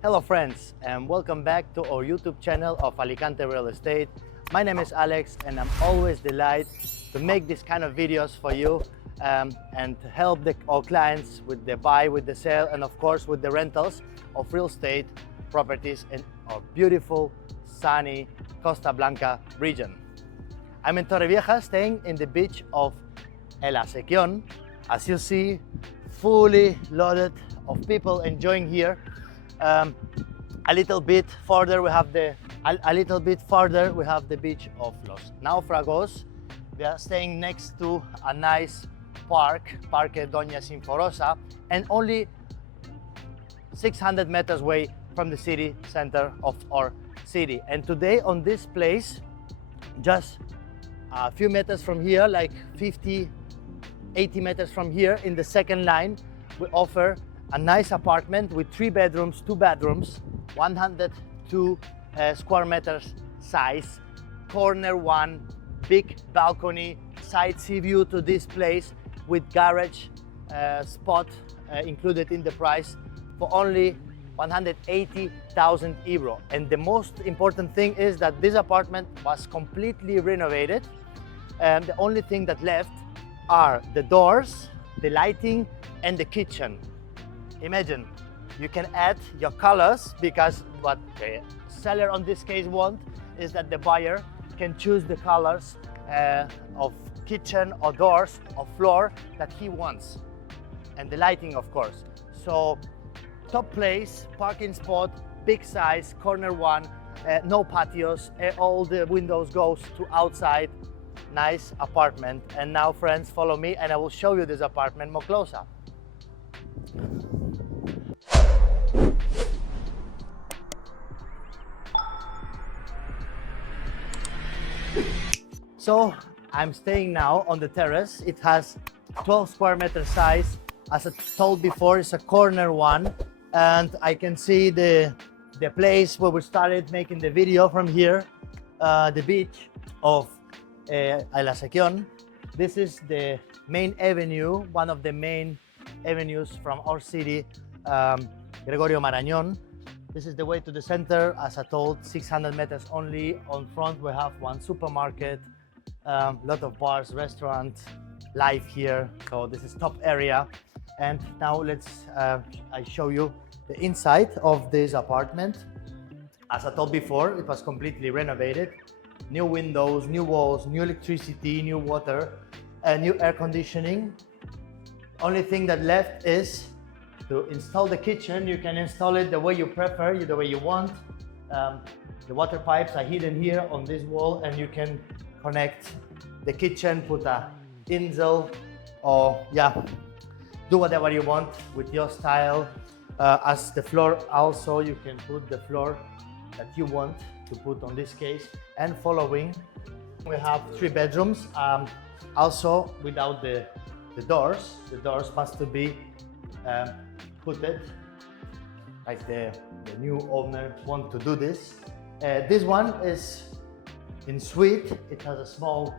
Hello friends, and welcome back to our YouTube channel of Alicante Real Estate. My name is Alex and I'm always delighted to make this kind of videos for you and to help our clients with the buy, with the sale, and of course with the rentals of real estate properties in our beautiful, sunny Costa Blanca region. I'm in Torrevieja, staying in the beach of Alicante. As you see, fully loaded of people enjoying here. A little bit further we have the beach of Los Náufragos. We are staying next to a nice park, Parque Doña Sinforosa, and only 600 meters away from the city center of our city. And today on this place, just a few meters from here, like 50, 80 meters from here, in the second line, we offer a nice apartment with 3 bedrooms, 2 bathrooms, 102 square meters size, corner one, big balcony, side sea view to this place with garage spot included in the price for only 180,000 euro. And the most important thing is that this apartment was completely renovated, and the only thing that left are the doors, the lighting, and the kitchen. Imagine, you can add your colors, because what the seller on this case wants is that the buyer can choose the colors of kitchen or doors or floor that he wants, and the lighting of course. So top place, parking spot, big size, corner one, no patios, all the windows goes to outside. Nice apartment. And now friends, follow me and I will show you this apartment more closer. So I'm staying now on the terrace. It has 12 square meter size. As I told before, it's a corner one, and I can see the place where we started making the video from here, the beach of Alicante. This is the main avenue, one of the main avenues from our city, Gregorio Marañón. This is the way to the center. As I told, 600 meters only. On front we have one supermarket, lot of bars, restaurants, live here. So this is top area. And now I show you the inside of this apartment. As I told before, it was completely renovated. New windows, new walls, new electricity, new water, new air conditioning. Only thing that left is to install the kitchen. You can install it the way you prefer, the way you want. The water pipes are hidden here on this wall, and you can connect the kitchen, put a insel, or do whatever you want with your style. As the floor also, you can put the floor that you want to put on this case. And following, we have 3 bedrooms, also without the doors. The doors must be put it like the new owner want to do this. This one is in suite. It has a small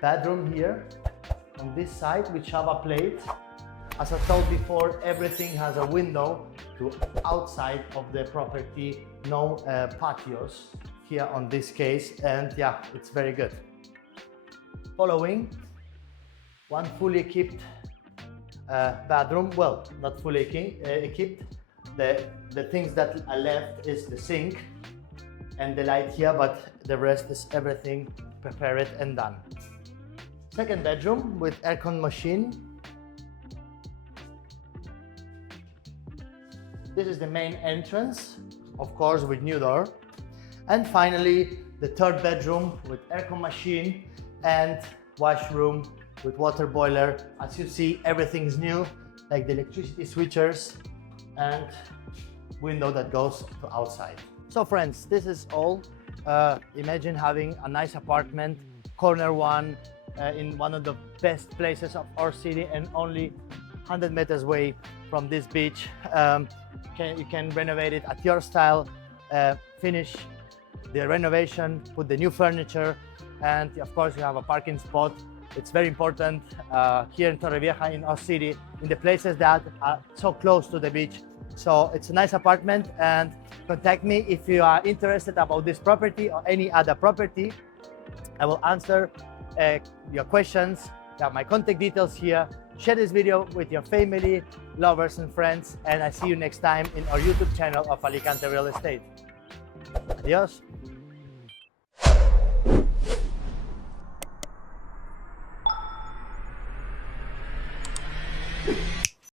bedroom here on this side with shower plate. As I told before, everything has a window to outside of the property, no patios here on this case, and it's very good. Following, one fully equipped bathroom. Well, not fully equipped. The things that are left is the sink and the light here, but the rest is everything prepared and done. Second bedroom with aircon machine. This is the main entrance, of course, with new door. And finally, the third bedroom with aircon machine and washroom with water boiler. As you see, everything is new, like the electricity switchers and window that goes to outside. So friends, this is all. Imagine having a nice apartment, corner one, in one of the best places of our city, and only 100 meters away from this beach. You can renovate it at your style, finish the renovation, put the new furniture, and of course you have a parking spot. It's very important here in Torrevieja, in our city, in the places that are so close to the beach, So it's a nice apartment, and contact me if you are interested about this property or any other property. I will answer your questions. You have my contact details here. Share this video with your family, lovers and friends, and I see you next time in our YouTube channel of Alicante Real Estate. Adios.